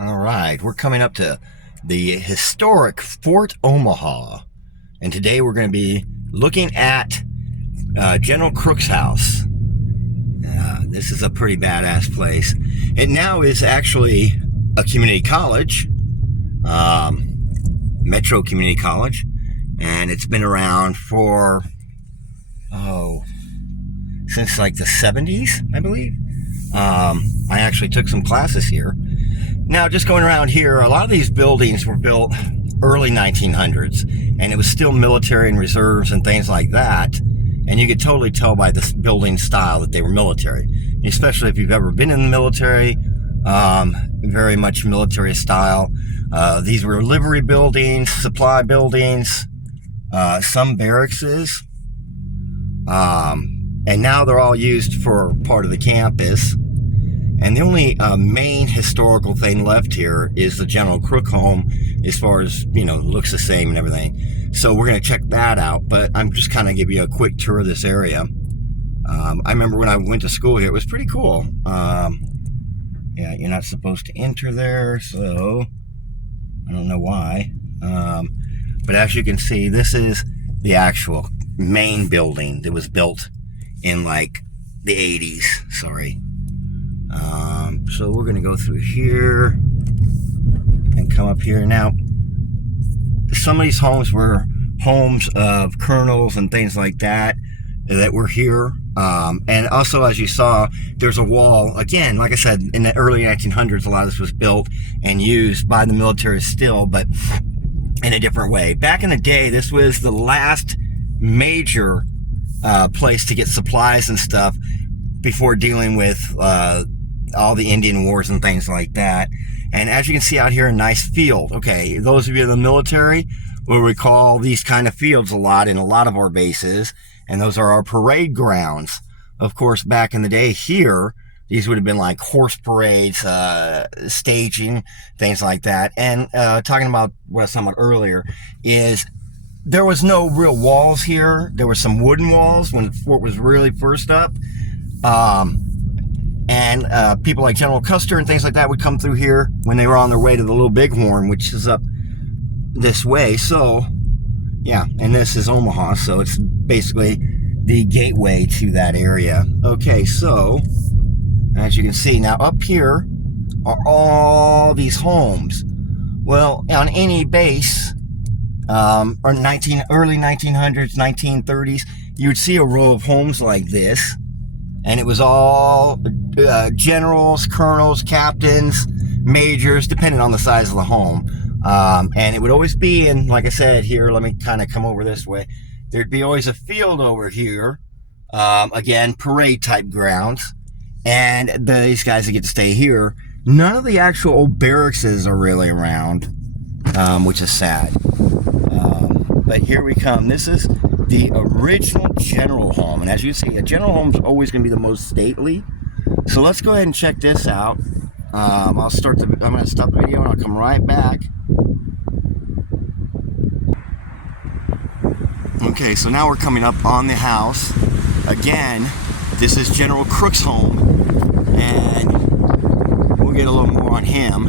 All right, we're coming up to the historic Fort Omaha, and today we're going to be looking at General Crook's house. This is a pretty badass place. It now is actually a community college, Metro Community College, and it's been around for, since like the 70s, I believe. I actually took some classes here. Now, just going around here, a lot of these buildings were built early 1900s, and it was still military and reserves and things like that. And you could totally tell by this building style that they were military, especially if you've ever been in the military. Very much military style. These were livery buildings, supply buildings, some barracks. And now they're all used for part of the campus. And the only main historical thing left here is the General Crook home, as far as, looks the same and everything. So we're going to check that out, but I'm just kind of give you a quick tour of this area. I remember when I went to school here, it was pretty cool. Yeah, you're not supposed to enter there, so I don't know why. But as you can see, this is the actual main building that was built in like the 80s, sorry. So we're going to go through here and come up here. Now, some of these homes were homes of colonels and things like that were here. And also, as you saw, there's a wall. Again, like I said, in the early 1900s, a lot of this was built and used by the military still, but in a different way. Back in the day, this was the last major place to get supplies and stuff before dealing with all the Indian wars and things like that. And as you can see out here, a nice field. Okay, those of you in the military will recall these kind of fields a lot in a lot of our bases, and those are our parade grounds. Of course, back in the day here, these would have been like horse parades, staging, things like that. And talking about what I was talking about earlier is there was no real walls here. There were some wooden walls when the fort was really first up. And people like General Custer and things like that would come through here when they were on their way to the Little Bighorn, which is up this way. So, yeah, and this is Omaha, so it's basically the gateway to that area. Okay, so, as you can see, now up here are all these homes. Well, on any base, or early 1900s, 1930s, you would see a row of homes like this. And it was all generals, colonels, captains, majors, depending on the size of the home. And it would always be in, like I said, here, let me kind of come over this way. There'd be always a field over here. Again, parade type grounds. And these guys that get to stay here, none of the actual old barracks are really around, which is sad. But here we come. This is the original general home, and as you see, a general home is always going to be the most stately. So let's go ahead and check this out. I'm going to stop the video and I'll come right back. Okay, so now we're coming up on the house. Again, this is General Crook's home, and we'll get a little more on him.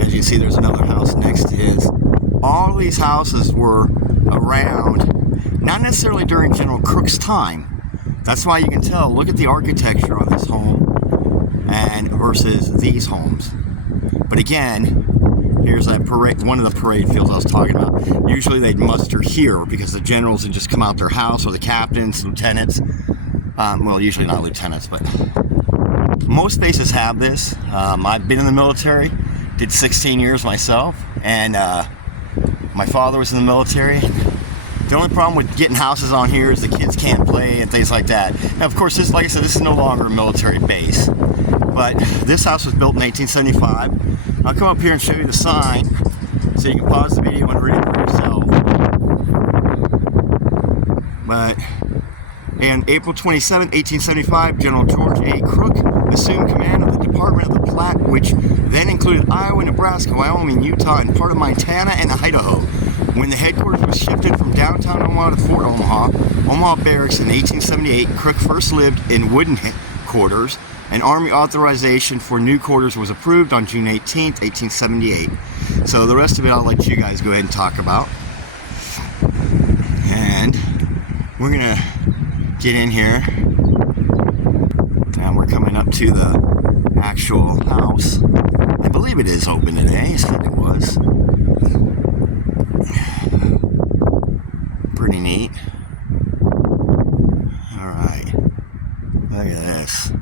As you see, there's another house next to his. All these houses were around, not necessarily during General Crook's time. That's why you can tell, look at the architecture of this home and versus these homes. But again, here's that parade, one of the parade fields I was talking about. Usually they'd muster here because the generals would just come out their house, or the captains, lieutenants. Well, usually not lieutenants, but most bases have this. I've been in the military, did 16 years myself, and my father was in the military. The only problem with getting houses on here is the kids can't play and things like that. Now, of course, this, like I said, this is no longer a military base. But this house was built in 1875. I'll come up here and show you the sign so you can pause the video and read it for yourself. But on April 27, 1875, General George A. Crook assumed command of the Department of the Platte, which then included Iowa, Nebraska, Wyoming, Utah, and part of Montana and Idaho. When the headquarters was shifted from downtown Omaha to Fort Omaha, Omaha Barracks in 1878, Crook first lived in wooden quarters An Army authorization for new quarters was approved on June 18th, 1878. So the rest of it I'll let you guys go ahead and talk about. And we're going to get in here. Now we're coming up to the actual house. I believe it is open today. I said it was. Pretty neat. Alright. Look at this.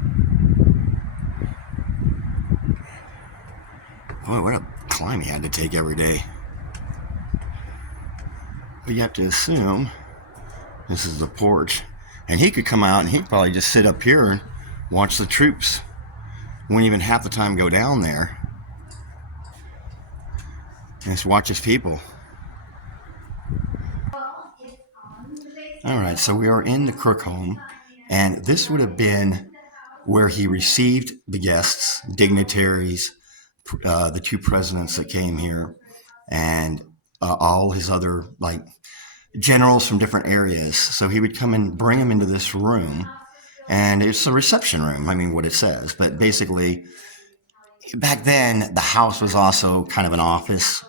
Boy, what a climb he had to take every day. But you have to assume this is the porch. And he could come out and he'd probably just sit up here and watch the troops. Wouldn't even half the time go down there. And just watch his people. Alright, so we are in the Crook home. And this would have been where he received the guests, dignitaries, the two presidents that came here, and all his other generals from different areas. So he would come and bring them into this room, and it's a reception room. I mean, what it says, but basically, back then the house was also kind of an office.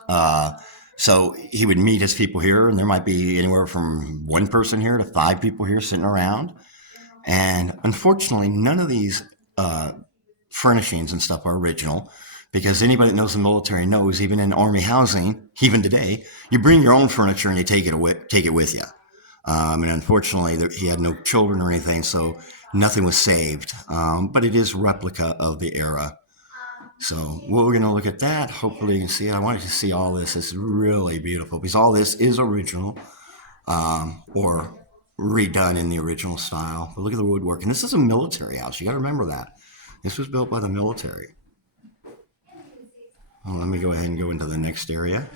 So he would meet his people here, and there might be anywhere from one person here to 5 people here sitting around. And unfortunately, none of these furnishings and stuff are original, because anybody that knows the military knows, even in Army housing, even today, you bring your own furniture and you take it with you. And unfortunately, he had no children or anything, so nothing was saved. But it is replica of the era. So we're going to look at that. Hopefully you can see it. I wanted to see all this. It's really beautiful because all this is original or redone in the original style. But look at the woodwork. And this is a military house. You got to remember that. This was built by the military. Well, let me go ahead and go into the next area.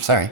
Sorry.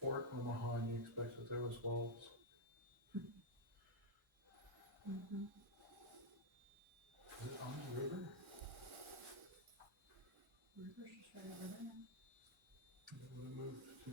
Fort Omaha, and you expect that there was walls. Mm-hmm. Is it on the river? River's just right over there. It would have moved to.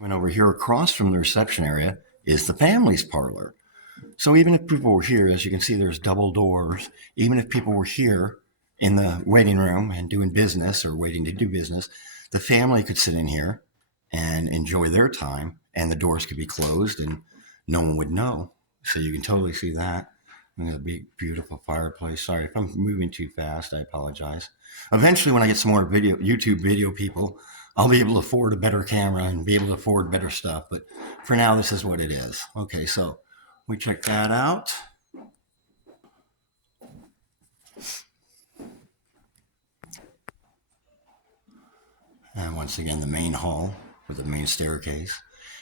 And over here across from the reception area is the family's parlor. So even if people were here, as you can see, there's double doors. Even if people were here in the waiting room and doing business or waiting to do business, the family could sit in here and enjoy their time, and the doors could be closed and no one would know. So you can totally see that. And a big, beautiful fireplace. Sorry if I'm moving too fast. I apologize. Eventually, when I get some more YouTube video people, I'll be able to afford a better camera and be able to afford better stuff. But for now, this is what it is. Okay, so we check that out. And once again, the main hall with the main staircase.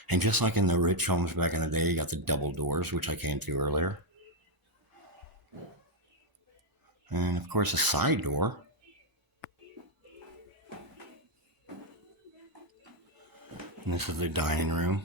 And just like in the rich homes back in the day, you got the double doors, which I came to earlier. And of course, a side door. And this is the dining room.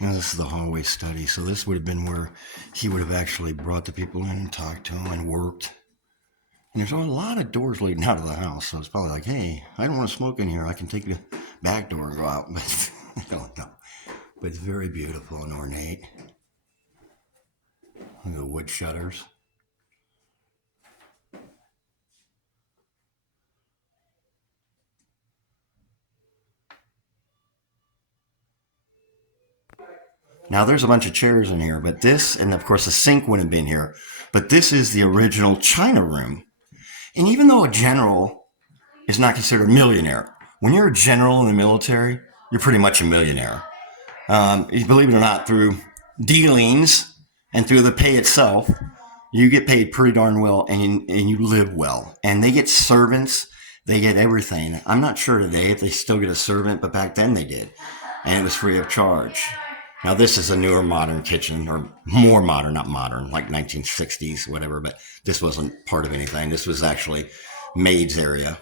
And this is the hallway study. So this would have been where he would have actually brought the people in and talked to them and worked. And there's a lot of doors leading out of the house. So it's probably like, hey, I don't want to smoke in here. I can take the back door and go out. But I don't know. But it's very beautiful and ornate. Look at the wood shutters. Now there's a bunch of chairs in here, but this, and of course the sink wouldn't have been here, but this is the original China room. And even though a general is not considered a millionaire, when you're a general in the military, you're pretty much a millionaire. Believe it or not, through dealings and through the pay itself, you get paid pretty darn well, and you live well. And they get servants, they get everything. I'm not sure today if they still get a servant, but back then they did. and it was free of charge. Now this is a newer modern kitchen, or more modern, not modern, like 1960s, whatever, but this wasn't part of anything. This was actually maid's area.